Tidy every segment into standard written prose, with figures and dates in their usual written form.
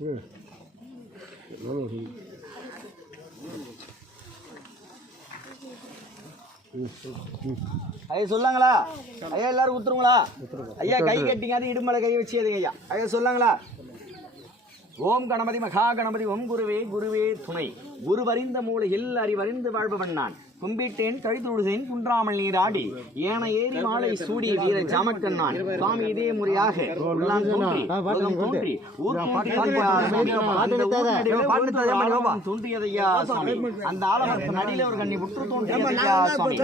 ஐயா சொல்லாங்களா? ஐயா எல்லாரும் ஊத்துருங்களா? ஐயா கை கட்டிங்க, அது இடுமலை கை வச்சு ஐயா. ஐயா சொல்லாங்களா? ஓம் கணபதி மகா கணபதி ஓம் குருவே குருவே துணை குருவறிந்த மூலையில் அறிவறிந்து வாழ்பவன் நான் கும்பிட்டேன் கழித்துடுசேன் குன்றாமல் நீராடி ஏன ஏறி மாலை சூடி வீர ஜாமக்கண்ணான் சுவாமி இதே முறையாக தோன்றியதையா சுவாமி. அந்த ஆலமரத்தின் அடியில ஒரு கண்ணி புற்று தோன்றியதையா சுவாமி.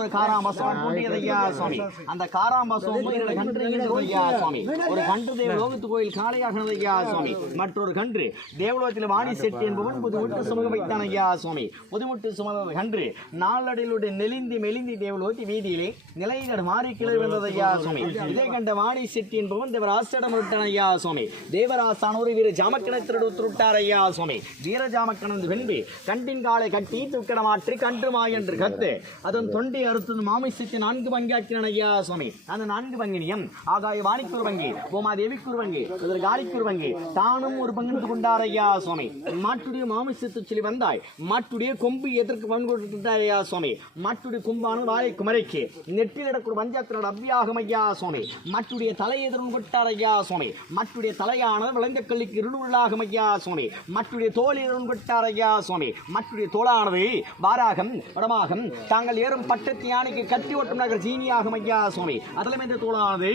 ஒரு காராம்பசம் தோன்றியதையா சுவாமி. அந்த காராம்பசம் கன்றுயா சுவாமி. ஒரு கன்று தேவ லோகத்து கோயில் காளையாகினதையா சுவாமி. மற்றொரு கன்று தேவலோகத்தில் வாணி செட்டி என்பவன் புதுமுட்டு சுமக வைத்தான் ஐயா சுவாமி. புதுமுட்டு சுமக கன்று நாளடிலுடைய நெலிந்தி மெலிந்தி தேவலோகத்தி வீதியிலே நிலைகள் மாறி கிளறி வந்ததையா சுவாமி. இதை கண்ட வாணி செட்டி என்பவன் தேவராசிடம் விட்டான் ஐயா சுவாமி. தேவராசானோரு வீர ஜாமக்கணத்திற்கு உத்தரவிட்டார் ஐயா சுவாமி. வீர ஜாமக்கணந்து வென்பி கண்டின் காலை கட்டி துக்கடமாற்றி கன்றுமாய் என்று கத்து அதன் தொண்டை அறுத்தது மாமிசத்தை 4 பங்காக்கினான் ஐயா சுவாமி. அந்த 4 பங்கினியம் ஆகாய வாணிக்கு ஒரு பங்கு, பூமாதேவிக்கு ஒரு பங்கு, காலிக்கு ஒரு பங்கு, தானும் ஒரு பங்கு கொண்டார் ஐயா சுவாமி. மாட்டுடைய மாமிசத்து சொல்லி வந்தாய், மாட்டுடைய கொம்பு எதற்கு பங்குட்டாரையா சுவாமி. மாட்டுடைய கொம்பான வாழை குமரைக்கு நெற்றில் இடக்கூடிய பஞ்சாயத்தில் அவ்வியாகம் ஐயா சுவாமி. மாட்டுடைய தலை எதிரும் கொட்டார் ஐயா சுவாமி. மாட்டுடைய தலையானது விளைந்த கல்லிக்கு இருளுள்ளாகும் ஐயா சுவாமி. மாட்டுடைய தோல் எதிரும் கொட்டார் ஐயா சுவாமி. மாட்டுடைய தோளானது வாராகம் வடமாகம் தாங்கள் ஏறும் பட்டத்து யானைக்கு கட்டி ஓட்டும் நகர் ஜீனியாகும் ஐயா சுவாமி. அதிலும் இந்த தோளானது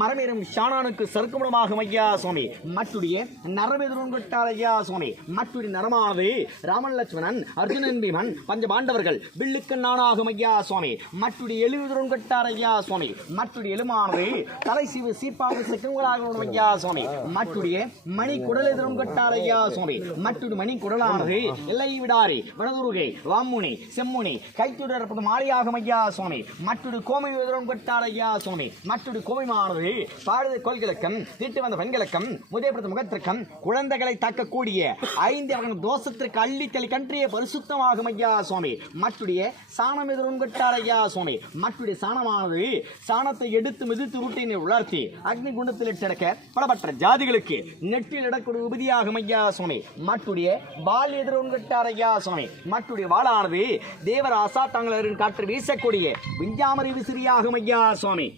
மரமேறும் ஷானானுக்கு சறுக்குமடமாகும் ஐயா சுவாமி. மாட்டுடைய நரம் எதிரும் கொட்டார் ஐயா சுவாமி. மாட்டுடைய நரமானது ராமன் லட்சுமணன் அர்ஜுனன் பீமன் பஞ்ச பாண்டவர்கள் வில்லுக்கு நானாகும் ஐயா சுவாமி. மற்றுடைய எழுதுடன் கட்டார் ஐயா சுவாமி. மற்றுடைய எலுமானது தலை சீப்பாக செக்கங்களாக ஐயா சுவாமி. மற்றுடைய மணி குடல் எதிரும் கட்டார் ஐயா சுவாமி. மற்றுடைய மணி குடலானது எல்லை விடாரி வனதுருகை வாமுனி செம்முனி கைத்துடரப்படும் மாலையாகும் ஐயா சுவாமி. மற்றுடைய கோமை எதிரும் கட்டார் ஐயா சுவாமி. மற்றுடைய கோமைமானது பாடுத கோல்கிழக்கம் தீட்டு வந்த பெண்கிழக்கம் முதயப்படுத்த முகத்திற்கம் குழந்தைகளை தாக்கக்கூடிய 5 வகை தோஷத்திற்கு அள்ளித்தளி கன்றிய பரிசுத்தமாகும் ஐயா சுவாமி. மற்றுடைய சாணம் எதிரும் கட்டார் ஐயா சுவாமி. மற்றுடைய சாணமானது சாணத்தை எடுத்து மிதித்து ஊட்டினை உலர்த்தி அக்னி குண்டத்தில் இட்டடக்க பலப்பட்ட ஜாதிகளுக்கு நெற்றில் இடக்கூடிய உபதியாகும் ஐயா சுவாமி. மற்றுடைய வால் எதிரும் கட்டார் ஐயா சுவாமி. மற்றுடைய வாளானது தேவராசா தங்களின் காற்று வீசக்கூடிய விஞ்ஞாமரி விசிறியாகும் ஐயா சுவாமி.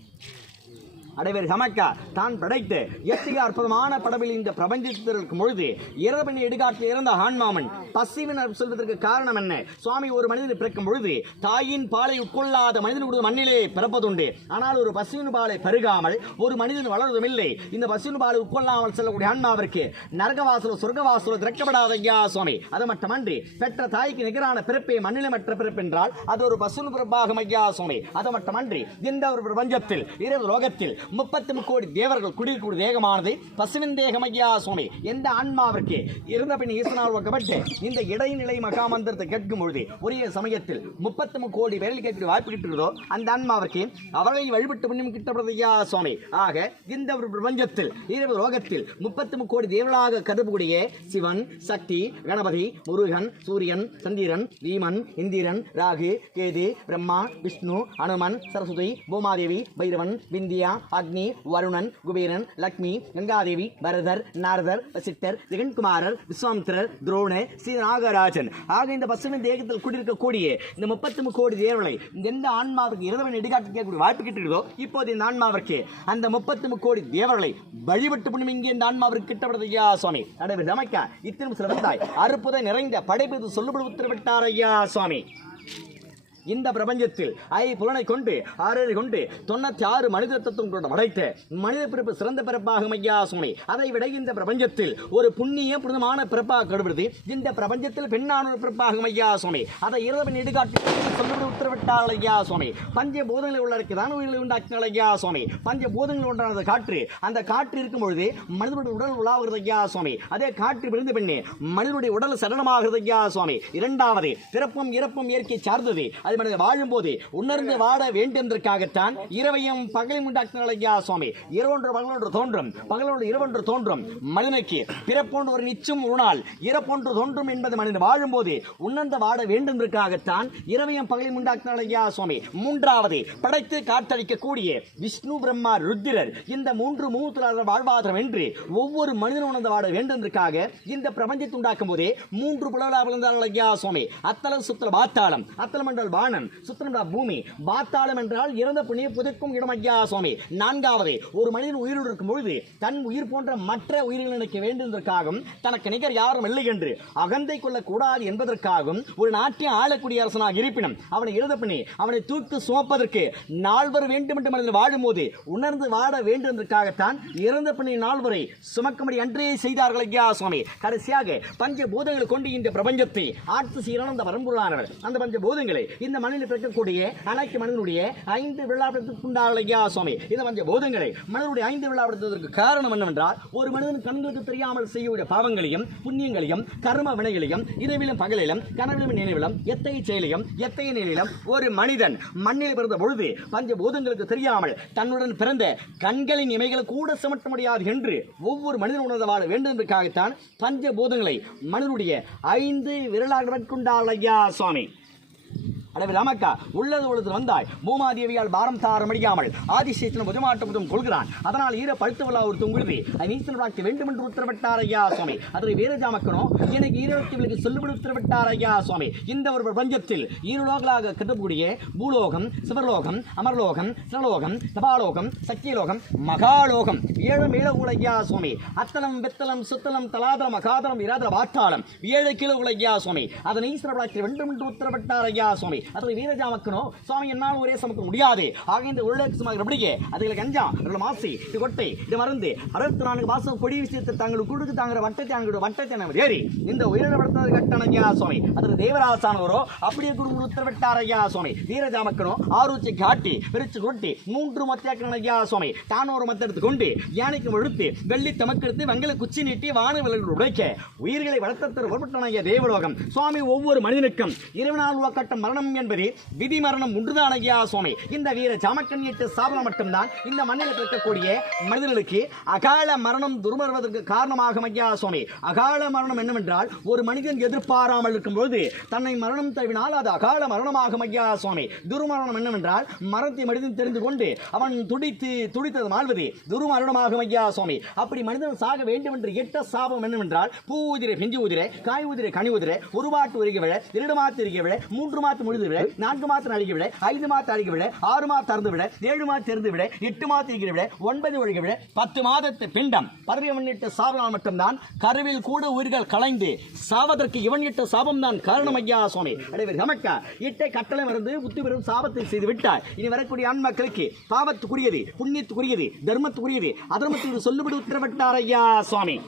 அடைவர் சமக்கா தான் படைத்து எத்திக அற்புதமான படவில் இந்த பிரபஞ்சத்திற்கு பொழுது இரவன் எடுகாட்டில் இறந்த ஆண்மாமன் பசிவினர் சொல்வதற்கு காரணம் என்ன சுவாமி? ஒரு மனிதன் பிறக்கும் பொழுது தாயின் பாலை உட்கொள்ளாத மனிதனுடைய மண்ணிலே பிறப்பதுண்டு. ஆனால் ஒரு பசுவின் பாலை பருகாமல் ஒரு மனிதன் வளர்வதும் இல்லை. இந்த பசுவின் பாலை உட்கொள்ளாமல் செல்லக்கூடிய ஆன்மாவிற்கு நரகவாசலோ சொர்க்கவாசலோ திறக்கப்படாத ஐயா சுவாமி. அது மட்டுமன்றி பெற்ற தாய்க்கு நிகரான பிறப்பை மண்ணிலே மற்ற பிறப்பு என்றால் அது ஒரு பசுவின் பிறப்பாகும் ஐயா சுவாமி. அது மட்டுமன்றி இந்த ஒரு பிரபஞ்சத்தில் இரவு லோகத்தில் 30 கோடி தேவர்கள் குடியிருக்கூடிய தேகமானது பசுவின் தேகம் ஐயா சுவாமி. எந்த ஆன்மாவிற்கு இருந்த பின் ஈசனால் வைக்கப்பட்டு இந்த இடைநிலை மகாமந்திரத்தை கேட்கும் பொழுது ஒரே சமயத்தில் 30 கோடி பேரில் கேட்கிற வாய்ப்பு கிட்டுகிறதோ அந்த ஆன்மாவிற்கு அவரை வழிபட்டு புண்ணியம் கிட்டப்படுறது ஐயா சுவாமி. ஆக இந்த ஒரு பிரபஞ்சத்தில் இரவு லோகத்தில் 30 கோடி தேவர்களாக கருதக்கூடிய சிவன் சக்தி கணபதி முருகன் சூரியன் சந்திரன் வீமன் இந்திரன் ராகு கேது பிரம்மா விஷ்ணு அனுமன் சரஸ்வதி பூமாதேவி பைரவன் விந்தியா அக்னி வருணன் குபேரன் லக்ஷ்மி கங்காதேவி பரதர் நாரதர் வசிட்டர் ஜெகன்குமாரர் விஸ்வாமித்திரர் துரோண ஸ்ரீ நாகராஜன் ஆக இந்த பசுவின் தேகத்தில் குடியிருக்கக்கூடிய இந்த 30 கோடி தேவர்களை எந்த ஆன்மாவிற்கு இரவன் எடுகாட்டு கேட்கக்கூடிய வாய்ப்பு கிட்டுகிறதோ இப்போது இந்த ஆன்மாவிற்கு அந்த 30 கோடி தேவர்களை வழிபட்டு புண்ணியம் இங்கே இந்த ஆன்மாவிற்கு கிட்டப்படுது ஐயா சுவாமி. அடைவு நமக்கா இத்திரும் சில வந்தாய் அற்புத நிறைந்த படைப்பு சொல்லுபடி உத்தரவிட்டார் ஐயா சுவாமி. இந்த பிரபஞ்சத்தில் புலனை கொண்டு 6 கொண்டு 96 மனித தத்துவம் கொண்டு படைத்த மனித பிறப்பு சிறந்த பிறப்பாகும் ஐயா சுவாமி. அதை விட இந்த பிரபஞ்சத்தில் ஒரு புண்ணிய புனிதமான பிறப்பாக கருடுவது இந்த பிரபஞ்சத்தில் பெண்ணான பிறப்பாகும் ஐயா சுவாமி. அதை இரவன் எடுகாட்டி சொல்லி உத்தரவிட்டார் ஐயா சுவாமி. பஞ்ச பூதங்களை உள்ளடக்கிதான் உயிர்களை உண்டாக்கினார் ஐயா சுவாமி. பஞ்ச பூதங்கள் உண்டானது காற்று. அந்த காற்று இருக்கும் பொழுது மனிதனுடைய உடல் உலாவுகிறது ஐயா சுவாமி. அதே காற்று விழுந்த பின்னே மனிதனுடைய உடல் சடலமாகிறது ஐயா சுவாமி. இரண்டாவது பிறப்பும் இறப்பும் இயற்கை சார்ந்தது. அது மனிதன் வாழும் போது உணர்ந்து வாழ வேண்டும் என்பதற்காகத்தான் இரவையும் பகலும் உண்டாக்கினார் ஐயா சுவாமி. இரவொன்று பகலொன்று தோன்றும், பகலொன்று இரவொன்று தோன்றும். மனிதனுக்கு பிறப்போன்று ஒரு நிச்சயம் ஒரு நாள் இறப்பொன்று தோன்றும் என்பது மனிதன் வாழும் போது உணர்ந்து வாழ வேண்டும் என்பதற்காகத்தான் இரவையும் பகலும் உண்டாக்கினார் ஐயா சுவாமி. மூன்றாவது படைத்து காத்தளிக்கக்கூடிய விஷ்ணு பிரம்மா ருத்திரர் இந்த மூன்று மூத்தலாளர் வாழ்வாதாரம் என்று ஒவ்வொரு மனிதனும் உணர்ந்து வாழ வேண்டும் என்பதற்காக இந்த பிரபஞ்சத்தை உண்டாக்கும் போதே மூன்று புலவலாக விழுந்தார்கள் ஐயா சுவாமி. அத்தலம் சுத்தல பாத்தாளம், அத்தலம் என்றால் வானம், சுத்தலம் என்றால் பூமி, பாத்தாளம் என்றால் இறந்த புண்ணிய புதைக்கும் இடம் ஐயா சுவாமி. நான்காவது ஒரு மனிதன் உயிரோடு இருக்கும் பொழுது தன் உயிர் போன்ற மற்ற உயிர்கள் நினைக்க வேண்டும் என்பதற்காகவும் தனக்கு நிகர் யாரும் இல்லை என்று அகந்தை கொள்ளக்கூடாது என்பதற்காகவும் ஒரு நாட்டை ஆளக்கூடிய அரசனாக இருப்பினும் அவனை இறந்த பின்னே அவனை தூக்கி சுமப்பதற்கு நால்வர் வேண்டும் என்று மனிதன் வாழும் போது உணர்ந்து வாழ வேண்டும் என்பதற்காகத்தான் இறந்த பின்னே நால்வரை சுமக்கும்படி அன்றே செய்தார்கள் ஐயா சுவாமி. கடைசியாக பஞ்சபூதங்களை கொண்டு இந்த பிரபஞ்சத்தை ஆட்சி சீரான வரம்பொருளானவர் அந்த பஞ்சபூதங்களை இந்த மண்ணில் பிறக்கக்கூடிய அனைத்து மனிதனுடைய 5 விழாவிடத்திற்கு உண்டார்கள் ஐயா சுவாமி. இந்த பஞ்சபூதங்களை மனிதனுடைய 5 விழாவிடத்திற்கு காரணம் என்னவென்றால் ஒரு மனிதன் கண்களுக்கு தெரியாமல் செய்யக்கூடிய பாவங்களையும் புண்ணியங்களையும் கர்ம வினைகளையும் இரவிலும் பகலிலும் கனவிலும் நினைவிலும் எத்தகைய செயலையும் எத்தகைய நிலையிலும் ஒரு மனிதன் மண்ணில் பிறந்த பொழுது பஞ்சபூதங்களுக்கு தெரியாமல் தன்னுடன் பிறந்த கண்களின் இமைகளை கூட சுமட்ட முடியாது என்று ஒவ்வொரு மனிதன் உணர்ந்து வாழ வேண்டும் என்பதற்காகத்தான் பஞ்சபூதங்களை மனிதனுடைய 5 விரலாக கொண்டாள் ஐயா சுவாமி. அளவில் அமக்கா உள்ளது உள்ளது வந்தாய் பூமாதேவியால் பாரம் தார முடியாமல் ஆதிசேஷன் புதுமாட்டம் கொள்கிறான். அதனால் ஈர பழுத்தவளா ஒரு துங்குழுதி அதை நீச்சல் பார்க்க வேண்டும் என்று உத்தரவிட்டார் ஐயா சுவாமி. அதனை வீரஜாமக்கணும் எனக்கு ஈரோட்டிற்கு சொல்லுபடி உத்தரவிட்டார் ஐயா சுவாமி. இந்த ஒரு பிரபஞ்சத்தில் ஈரோகளாக கருதக்கூடிய பூலோகம், சிவலோகம், அமர்லோகம், சிவலோகம், தபாலோகம், சக்கியலோகம், மகாலோகம் 7 மேலகுல ஐயா சுவாமி. அத்தலம் வெத்தலம் சுத்தலம் தலாதலம் அகாதலம் இராதல வாட்டாளம் 7 கிலோகுல ஐயா சுவாமி. அதனை ஈஸ்வர பார்க்க வேண்டும் என்று உத்தரவிட்டார் ஐயா சுவாமி. அதை வீரஜாமக்கணும் சுவாமி என்னால் ஒரே சமக்க முடியாது. ஆக இந்த உள்ளே அதுகளை கஞ்சா மாசி இது கொட்டை இது மருந்து 64 மாசம் கொடி விஷயத்தை தங்களுக்கு கொடுத்து தாங்கிற வட்டத்தை ஏறி இந்த உயிரிழப்படுத்த கட்டண ஐயா சுவாமி. அதில் தேவராசானவரோ அப்படியே குடும்ப உத்தரவிட்டார் ஐயா சுவாமி. வீரஜாமக்கணும் ஆரோச்சி காட்டி பிரிச்சு கொட்டி 3 மத்தியாக்கணும் ஐயா சுவாமி. தான் ஒரு மத்த எடுத்து கொண்டு யானைக்கு இழுத்து வெள்ளி தமக்கெடுத்து வங்களை குச்சி நீட்டி வான விலங்கு உடைக்க உயிர்களை வளர்த்த பொருட்பட்டான ஐயா தேவலோகம் சுவாமி. ஒவ்வொரு மனிதனுக்கும் 24 கட்டம் மரணம் என்பது விதி மரணம் ஒன்றுதான் ஐயா சுவாமி. இந்த வீர ஜாமக்கன் எட்டு சாபனம் மட்டும்தான் இந்த மண்ணில் இருக்கக்கூடிய மனிதர்களுக்கு அகால மரணம் துர்மறுவதற்கு காரணமாக ஐயா சுவாமி. அகால மரணம் என்னவென்றால் ஒரு மனிதன் எதிர்பாராமல் இருக்கும்போது தன்னை மரணம் தழுவினால் அது அகால மரணமாகும் ஐயா சுவாமி. துர்மரணம் என்னவென்றால் மரணத்தை மனிதன் தெரிந்து கொண்டு அவன் துடித்தது மாழ்வது துர்மரணமாகும் ஐயா சுவாமி. அப்படி மனிதன் சாக வேண்டும் என்று 8 சாபம் என்னவென்றால் பூ உதிரை பிஞ்சு உதிரை காய் உதிரை கனி உதிரை ஒரு மாட்டு உருகி விட 2 மாத்து உருகி விட 3 மாத்து முழுது விட 4 மாதம் அழிக்க விட 5 மாதம் அழிக்க விட 6 மாதம் திறந்து விட 7 மாதம் திறந்து விட 8 மாதம் இருக்கிற விட 9 ஒழிக்க விட 10 மாதத்து பிண்டம் பருவமன்னிட்ட சாபனால் மட்டும்தான் கருவில் கூட உயிர்கள் கலைந்து சாவதற்கு இவன் இட்ட சாபம் தான் காரணம் ஐயா சுவாமி. அடைவர் கமக்கா இட்டை கட்டளை மருந்து புத்தி பெறும் சாபத்தை செய்து விட்டார். இனி வரக்கூடிய ஆண் மக்களுக்கு பாவத்துக்குரியது புண்ணியத்துக்குரியது தர்மத்துக்குரியது அதர்மத்துக்கு சொல்லுபடி உத்தரவிட்டார் ஐயா சுவாமி.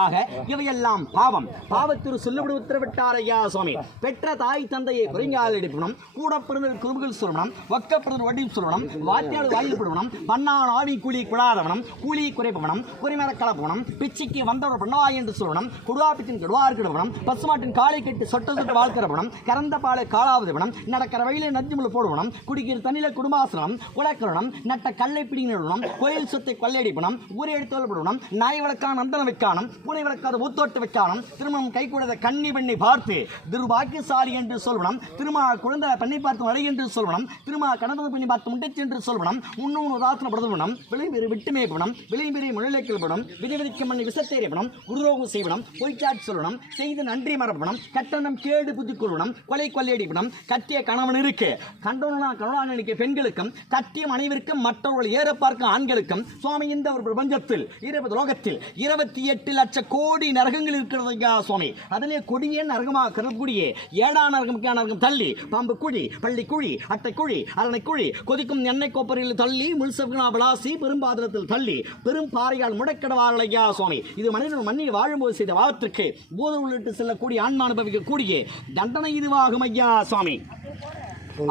ஆக இவையெல்லாம் பாவம் பாவத்திற்கு சொல்லுபடி உத்தரவிட்டார் ஐயா சுவாமி. பெற்ற தாய் தந்தையை குறைங்கால் எடுக்கணும் கூட பிறந்த குறும்புகள் சொல்லணும் ஒக்க பிறந்த வட்டி சொல்லணும் வாத்தியாடு வாயில் போடணும் பண்ணான் ஆவி கூலி குழாதவனம் கூலி குறைப்பவனம் குறிமர கலப்பவனம் பிச்சைக்கு வந்தவர் பண்ணாய் என்று சொல்லணும் குடுவாப்பித்தின் கெடுவார் கிடவனம் பசுமாட்டின் காலை கட்டி சொட்ட சொட்ட வாழ்க்கிறவனம் கறந்த பாலை காலாவதுவனம் நடக்கிற வயலில் நஞ்சுமுள் போடுவனம் குடிக்கிற தண்ணில குடும்பாசனம் குலக்கரணம் நட்ட கல்லை பிடிக்கணும் கோயில் சொத்தை கொள்ளையடிப்பனம் ஊரை எடுத்து வரப்படணும் நாய் வழக்கான நந்தன வைக்கானம் பூனை வளர்க்காத ஊத்தோட்டு வைக்கானம் திருமணம் கை கூடாத கண்ணி பெண்ணை பார்த்து துர்பாக்கியசாலி என்று சொல்லணும். திருமா குழந்தை பெண்ணை பார்த்து வரை என்று சொல்லணும். திருமா கடந்த பெண்ணை பார்த்து முண்டச்சு என்று சொல்லணும். முன்னூறு உதாரணப்படுத்தணும் விளைபெறி விட்டுமேப்பணும் விளைபெறி முழலைக்கப்படும் விதிவிதிக்க மண்ணை விசத்தேறியப்படும் குருரோகம் செய்யணும் பொய்ச்சாட்சி சொல்லணும் செய்து நன்றி மரப்பணும் கட்டணம் கேடு புத்தி கொள்ளணும் கொள்ளையடிப்படும் கட்டிய கணவன் இருக்கு கண்டவனா நினைக்க பெண்களுக்கும் கட்டிய அனைவருக்கும் மற்றவர்கள் ஏற பார்க்க ஆண்களுக்கும் சுவாமி இந்த ஒரு பிரபஞ்சத்தில் 20 லோகத்தில் 28 லட்ச கோடி நரகங்கள் இருக்கிறது ஐயா சுவாமி. அதிலே கொடிய நரகமாக கருதக்கூடிய 7ஆம் நரகம் தள்ளி பாம்பு குழி பள்ளி குழி அட்டை குழி அரணை குழி கொதிக்கும் எண்ணெய் கோப்பரில் தள்ளி முழுசகுணா விளாசி பெரும்பாதத்தில் தள்ளி பெரும் பாறையால் முடக்கிடவார்கள் ஐயா சுவாமி. இது மனிதன் மண்ணில் வாழும்போது செய்த வாதத்திற்கு பூதம் உள்ளிட்டு செல்லக்கூடிய ஆன்மா அனுபவிக்கக்கூடிய தண்டனை இதுவாகும் ஐயா சுவாமி.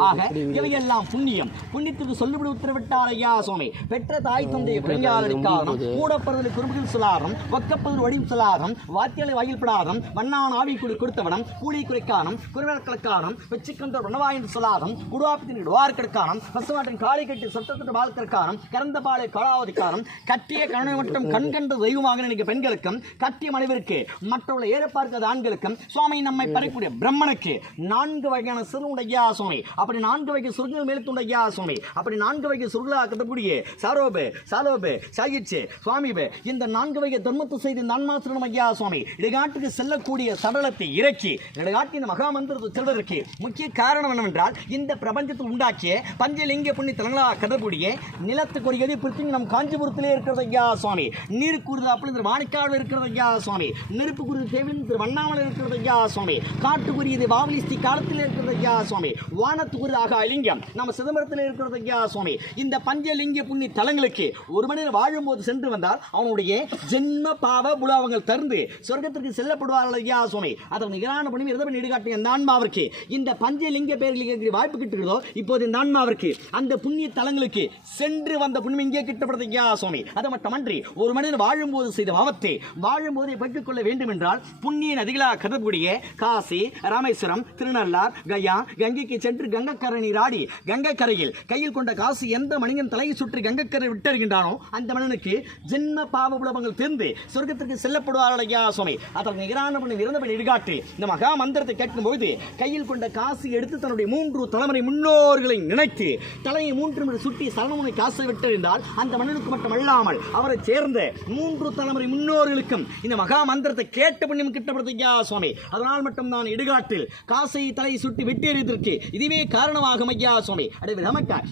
ஆக இவையெல்லாம் புண்ணியம். புண்ணியத்துக்கு சொல்லிவிடு உத்தரவிட்டார் ஐயா சுவாமி. பெற்ற தாய் தந்தையை பிறங்காதற்காரம், கூடப்பறதல் குறும்புகள் சொல்லாதம், வக்கப்பதில் வடிவு சொல்லாதம், வாத்தியாலை வாயில் படாதம், வண்ணான் ஆவி கொடுத்தவனம், கூலி குறைக்கானம், குறைவர்களக்கானம், வெச்சிக்கந்தோர் வனவாய் என்று சொல்லாதம், குடுவாப்பத்தின் இடுவார்க்கற்கானம், பசுமாட்டின் காலை கட்டி சொட்டத்திட்டு வாழ்க்கற்கானம், கறந்த பாலை காலாவதிக்கானம், கட்டிய கணவனை மட்டும் கண்கண்ட தெய்வமாக நினைக்க பெண்களுக்கும், கட்டிய மனைவிற்கு மற்றவர்களை ஏற பார்க்காத ஆண்களுக்கும், சுவாமி நம்மை பறிக்கூடிய பிரம்மனுக்கு 4 வகையான சிறுடையா சுவாமி. அப்படி 4 வகை சுருங்கள் மேலுத்துண்டையா சுவாமி. அப்படி 4 வகை சுருளா கட்டக்கூடிய சாரோபே சாலோபே சாகிச்சே சுவாமிபே இந்த 4 வகை தர்மத்தை செய்து நன்மாசிரம் ஐயா சுவாமி. இடைகாட்டுக்கு செல்லக்கூடிய சடலத்தை இறக்கி இடைகாட்டி இந்த மகாமந்திரத்தை செல்வதற்கு முக்கிய காரணம் என்னவென்றால், இந்த பிரபஞ்சத்தை உண்டாக்கிய பஞ்சலிங்க புண்ணி தலங்களாக கருதக்கூடிய நிலத்துக்கு ஒரு எதி பிரித்து நம் காஞ்சிபுரத்திலே இருக்கிறது ஐயா சுவாமி. நீர் கூறுது அப்படி இந்த வாணிக்காடு இருக்கிறது ஐயா சுவாமி. நெருப்பு கூறுது தேவின் திரு வண்ணாமலை இருக்கிறது ஐயா சுவாமி. காட்டுக்குரியது வாவலிஸ்தி காலத்தில் இருக்கிறது ஐயா சுவாமி. வானத்துக்குரிய ஆகாலிங்கம் நம்ம சிதம்பரத்தில் இருக்கிறது ஐயா சுவாமி. இந்த பஞ்சலிங்க புண்ணி தலங்களுக்கு ஒரு மனிதர் வாழும்போது சென்று வந்தால் அவனுடைய ஜென்ம பாவ புலாவங்கள் தருந்து சொர்க்கத்திற்கு செல்லப்படுவார்கள் ஐயா சுவாமி. அதற்கு நிகரான புண்ணியம் இரதபடி ஈடுகாட்டிய இந்த ஆன்மாவிற்கு இந்த பஞ்சலிங்க பேர்களுக்கு வாய்ப்பு கிட்டுகிறதோ இப்போது இந்த ஆன்மாவிற்கு அந்த புண்ணிய தலங்களுக்கு சென்று வந்த புண்ணியம் இங்கே கிட்டப்படுது ஐயா சுவாமி. அது மட்டுமன்றி ஒரு மனிதன் வாழும்போது செய்த பாவத்தை வாழும்போதை பெற்றுக் கொள்ள வேண்டும் என்றால் புண்ணிய நதிகளாக கருதக்கூடிய காசி, ராமேஸ்வரம், திருநள்ளார், கயா, கங்கைக்கு சென்று கங்கக்கரை நீராடி கங்கைக்கரையில் கையில் கொண்ட காசு எந்த மனிதன் தலையை சுற்றி கங்கக்கரை விட்டருகின்றானோ அந்த மனிதனுக்கு ஜென்ம பாவ புலபங்கள் தீர்ந்து சொர்க்கத்திற்கு செல்லப்படுவார்கள் ஐயா சுவாமி. அதற்கு நிகரான புண்ணியம் இறந்தபடி ஈடுகாட்டி இந்த மகா மந்திரத்தை கேட்கும் பொழுது கையில் கொண்ட காசு எடுத்து தன்னுடைய 3 தலைமுறை முன்னோர்களை நினைத்து தலையை 3 முறை சுட்டி சரணமுனை காசை விட்டறிந்தால் அந்த மனிதனுக்கு மட்டுமல்லாமல் அவரை சேர்ந்த 3 தலைமுறை முன்னோர்களுக்கும் இந்த மகா மந்திரத்தை கேட்ட புண்ணியம் கிட்டப்படுது ஐயா சுவாமி. அதனால் மட்டும் நான் இடுகாட்டில் காசை தலையை சுட்டி விட்டெறிவதற்கு இதுவே காரணமாகும் ஐயா சுவாமி.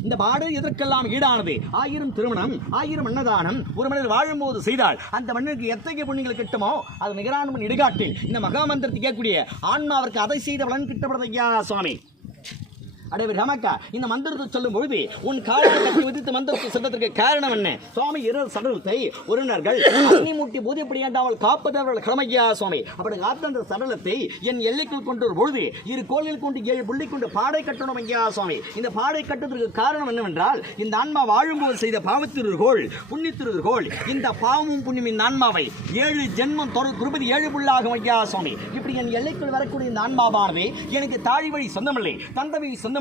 இந்த பாடு எதற்கெல்லாம் ஈடானது? 1000 திருமணம், 1000 அன்னதானம் ஒரு மனிதர் வாழும்போது செய்தால் அந்த மனிதனுக்கு எத்தகைய புண்ணியங்கள் கிட்டுமோ அது நிகரான இடுகாட்டில் இந்த மகா மந்திரத்தை கேட்கக்கூடிய ஆன்மாவிற்கு அதை செய்த பலன் கிட்டப்படுது ஐயா சுவாமி. இந்த மந்திரத்தை சொல்லும் பொழுது உன் காலால் கட்டி விதித்து மந்திரத்தை சொல்றதற்கு காரணம் என்ன சுவாமி? இரவு சடலத்தை உறவினர்கள் அக்னி மூட்டி பூஜைப்படியாண்டாமல் காப்பதவர்கள் கடமையா சுவாமி. அப்படி காத்த அந்த சடலத்தை என் எல்லைக்குள் கொண்டு ஒரு பொழுது 2 கோள்கள் கொண்டு 7 புள்ளி கொண்டு பாடை கட்டணும் ஐயா சுவாமி. இந்த பாடை கட்டுவதற்கு காரணம் என்னவென்றால் இந்த ஆன்மா வாழும்போது செய்த பாவத்திருகோள் புண்ணியத்திருகோள் இந்த பாவமும் புண்ணியம் இந்த ஆன்மாவை 7 ஜென்மம் திருப்பதி 7 புள்ளாகும் ஐயா சுவாமி. இப்படி என் எல்லைக்குள் வரக்கூடிய இந்த ஆன்மாவானது எனக்கு தாழி வழி சொந்தமில்லை, தந்தவை சொந்தமில்லை,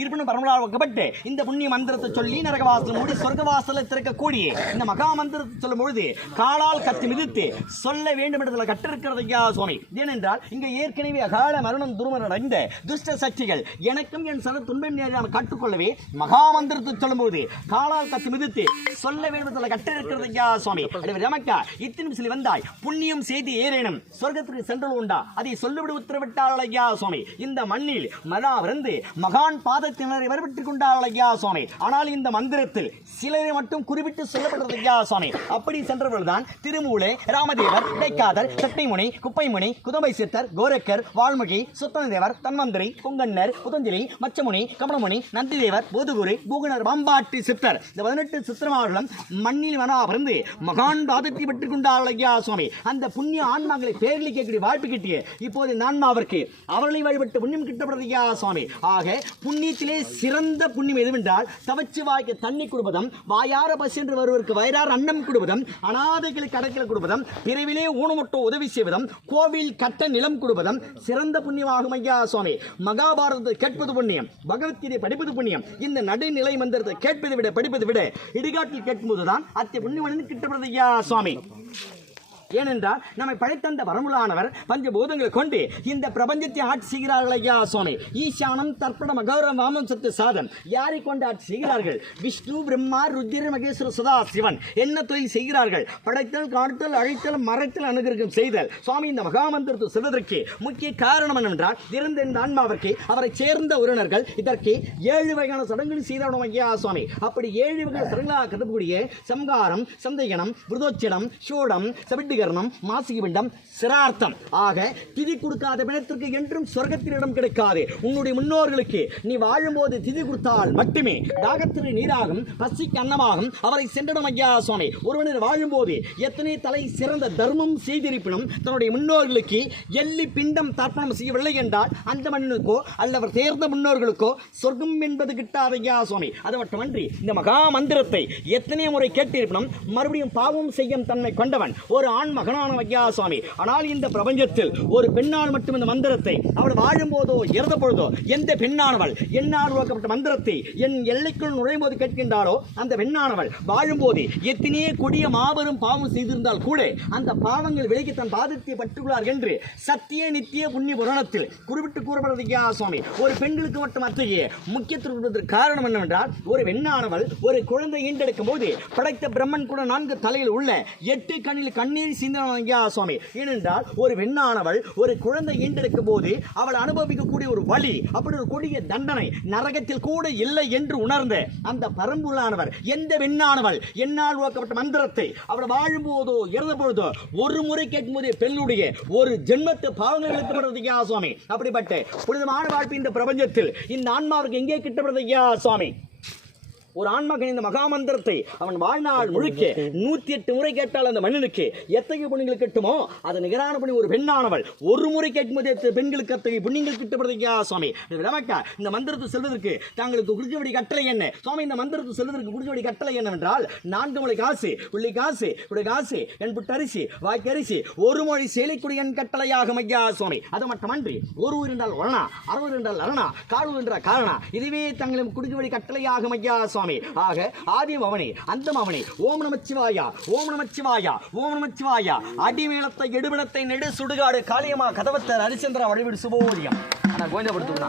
இருப்பினும் பரமலாக்கப்பட்டு இந்த புண்ணிய மந்திரத்தை சொல்லி நரகவாசல் மூடி சொர்க்கவாசலை திறக்கக்கூடிய இந்த மகா மந்திரத்தை சொல்லும் பொழுது காலால் கத்தி மிதித்து சொல்ல வேண்டும் என்று கட்டிருக்கிறது ஐயா சுவாமி. ஏனென்றால் இங்க ஏற்கனவே அகால மரணம் துருமன் அடைந்த துஷ்ட சக்திகள் எனக்கும் என் சன துன்பம் நேரம் கற்றுக்கொள்ளவே மகா மந்திரத்தை சொல்லும் போது காலால் கத்தி மிதித்து சொல்ல வேண்டும் என்று கட்டிருக்கிறது ஐயா சுவாமி. நமக்கா இத்தனை சொல்லி வந்தாய் புண்ணியம் செய்து ஏறேனும் சொர்க்கத்திற்கு சென்று உண்டா அதை சொல்லிவிடு உத்தரவிட்டார்கள் ஐயா சுவாமி. இந்த மண்ணில் மனாவிருந்து மகான் பாதத்தினரை வரவிட்டுக் கொண்டார்கள் ஐயா சுவாமி. ஆனால் இந்த மந்திரத்தில் சிலரை மட்டும் குறிப்பிட்டு சொல்லப்பட்டது ஐயா சுவாமி. அப்படி சென்றவர்கள் தான் திருமூலே, ராமதேவர், இடைக்காதர், சட்டைமுனி, குப்பைமுனி, குதம்பை சித்தர், கோரக்கர், வால்மீகி, சுத்தனதேவர், தன்வந்திரி, பொங்கன்னர், புதஞ்சலி, மச்சமுனி, கமலமுனி, நந்திதேவர், போதுகுரு, பூகுணர், பாம்பாட்டி சித்தர் இந்த 18 சித்திரமார்களும் மண்ணில் மனாவிருந்து மகான் பாதத்தை பெற்றுக் கொண்டார்கள் ஐயா சுவாமி. அந்த புண்ணிய ஆன்மாக்களை பேரில் கேட்கக்கூடிய வாய்ப்பு கிட்டிய இப்போது இந்த ஆன்மாவிற்கு அவர்களை வழிபட்டு புண்ணியம் கிட்டப்படுறது ஐயா சுவாமி. ஆக புண்ணியத்திலே சிறந்த புண்ணியம் எதுவென்றால் தவச்சு வாய்க்கு தண்ணி கொடுப்பதும், வாயார பசி என்று வருவதற்கு வயிறார் அன்னம் கொடுப்பதும், அநாதைகளுக்கு அடக்கல் கொடுப்பதும், பிறவிலே ஊனமுட்ட உதவி செய்வதும், கோவில் கட்ட நிலம் கொடுப்பதும் சிறந்த புண்ணியமாகும் ஐயா சுவாமி. மகாபாரதத்தை கேட்பது புண்ணியம், பகவத்கீதை படிப்பது புண்ணியம். இந்த நடுநிலை மந்திரத்தை கேட்பதை விட படிப்பதை விட இடுகாட்டில் கேட்கும்போதுதான் அத்தை புண்ணியம் கிட்டப்படுறது ஐயா சுவாமி. ஏனென்றால் நம்மை படைத்தந்த வரமுலானவர் பஞ்சபூதங்களை கொண்டு இந்த பிரபஞ்சத்தை ஆட்சி செய்கிறார்கள் ஐயா சுவாமி. ஈசானம் தர்ப்பணம் அகௌரவம் வாமம் சத்து சாதம் யாரை கொண்டு ஆட்சி செய்கிறார்கள்? விஷ்ணு, பிரம்மா, ருத்ர, மகேஸ்வர, சதா சிவன் என்ன தொழில் செய்கிறார்கள்? படைத்தல், காணுத்தல், அழைத்தல், மறைத்தல், அனுகிரகம் செய்தல். சுவாமி இந்த மகாமந்திரத்தை செல்வதற்கு முக்கிய காரணம் என்னவென்றால் இருந்த இந்த ஆன்மாவிற்கு அவரை சேர்ந்த உறவினர்கள் இதற்கு 7 வகையான சடங்குகள் செய்தவனும் ஐயா சுவாமி. அப்படி 7 வகையான சடங்களாக கருதக்கூடிய சம்காரம், சந்தேகனம், விருதோச்சனம், சூடம், சபிட்டி சூடிகரணம், மாசிகபிண்டம், சிரார்த்தம். ஆக திதி கொடுக்காத பிணத்திற்கு என்றும் சொர்க்கத்தில் இடம் கிடைக்காது. உன்னுடைய முன்னோர்களுக்கு நீ வாழும்போது திதி கொடுத்தால் மட்டுமே தாகத்திற்கு நீராகும், பசிக்கு அன்னமாகும், அவரை சென்றடும் ஐயா சுவாமி. ஒருவனர் வாழும்போது எத்தனை தலை சிறந்த தர்மம் செய்திருப்பினும் தன்னுடைய முன்னோர்களுக்கு எள்ளி பிண்டம் தர்ப்பணம் செய்யவில்லை என்றால் அந்த மண்ணுக்கோ அல்லவர் தேர்ந்த முன்னோர்களுக்கோ சொர்க்கம் என்பது கிட்டாத ஐயா சுவாமி. அது மட்டுமன்றி இந்த மகா மந்திரத்தை எத்தனை முறை கேட்டிருப்பினும் மறுபடியும் பாவம் செய்யும் தன்மை கொண்டவன் ஒரு ஆண் மகனான ஐயா சுவாமி. ஆனால் இந்த பிரபஞ்சத்தில் ஒரு பெண்ணால் மட்டும் இந்த மந்திரத்தை அவள் வாழும் போதோ இறந்த பொழுதோ எந்த பெண்ணானவள் என்னால் உருவாக்கப்பட்ட மந்திரத்தை என் எல்லைக்குள் நுழையும் போது கேட்கின்றாளோ அந்த பெண்ணானவள் வாழும்போது எத்தனையே கொடிய மாபெரும் பாவம் செய்திருந்தால் கூட அந்த பாவங்கள் விலகி தன் பாதத்தை பற்றுள்ளார் என்று சத்திய நித்திய புண்ணிய புராணத்தில் குறிப்பிட்டு கூறப்படுறது ஐயா சுவாமி. ஒரு பெண்களுக்கு மட்டும் அத்தகைய முக்கியத்துவம் காரணம் என்னவென்றால் ஒரு பெண்ணானவள் ஒரு குழந்தை ஈண்டெடுக்கும் போது படைத்த பிரம்மன் கூட 4 தலையில் உள்ள 8 கண்ணில் கண்ணீர் சிந்தன ஐயா சுவாமி. ஏனென்றால் ஒரு பெண்ணானவள் ஒரு குழந்தை ஈண்டெடுக்கும் போது அவள் அனுபவிக்கக்கூடிய ஒரு வழி, அப்படி ஒரு கொடிய தண்டனை நரகத்தில் கூட இல்லை என்று உணர்ந்த அந்த பரம்பொருளானவர் எந்த பெண்ணானவள் என்னால் உருவாக்கப்பட்ட மந்திரத்தை அவள் வாழும் போதோ இறந்த பொழுதோ ஒரு முறை கேட்கும் போதே பெண்ணுடைய ஒரு ஜென்மத்து பாவங்கள் எழுத்தப்படுறது ஐயா சுவாமி. அப்படிப்பட்ட புனிதமான வாழ்க்கை இந்த பிரபஞ்சத்தில் இந்த ஆன்மாவுக்கு எங்கே கிட்டப்படுறது ஐயா சுவாமி? ஒரு ஆன்மகன் இந்த மகாமந்திரத்தை அவன் வாழ்நாள் முழுக்க 108 முறை கேட்டால் அந்த மனிதனுக்கு எத்தகைய புண்ணியங்கள் கிட்டுமோ அது நிகரான புண்ணியம் ஒரு பெண்ணானவள் ஒரு முறை கேட்கும்போது பெண்களுக்கு அத்தகைய புண்ணியங்கள் கிட்டப்படுறதுக்கா சுவாமி. இந்த மந்திரத்தை செல்வதற்கு தாங்களுக்கு குடிச்சபடி கட்டளை என்ன சுவாமி? இந்த மந்திரத்தை செல்வதற்கு குடிச்சபடி கட்டளை என்னவென்றால் 4 முளை காசு, உள்ளி காசு, உடைய காசு, என் புட்டரிசி, வாய்க்கரிசி, ஒரு மொழி சேலைக்குடி என் கட்டளையாக ஐயா சுவாமி. அது மட்டுமன்றி ஒரு ஊர் என்றால் ஒரணா, 60 என்றால் அரணா, காடு என்றால் காரணா, இதுவே தங்களுக்கு குடிச்சபடி கட்டளையாக ஐயா சுவாமி. ஆக ஆதி அவனே அந்த அவனே ஓம் நமச்சிவாயா, ஓம் நமச்சிவாயா, ஓம் நமச்சிவாயா. அடிமேளத்தை எடுபிடத்தை நெடு சுடுகாடு காளியம்மா கதவத்தர் ஹரிச்சந்திரா வழிவிடு சுபோதியம். கோவிந்தப்படுத்துனா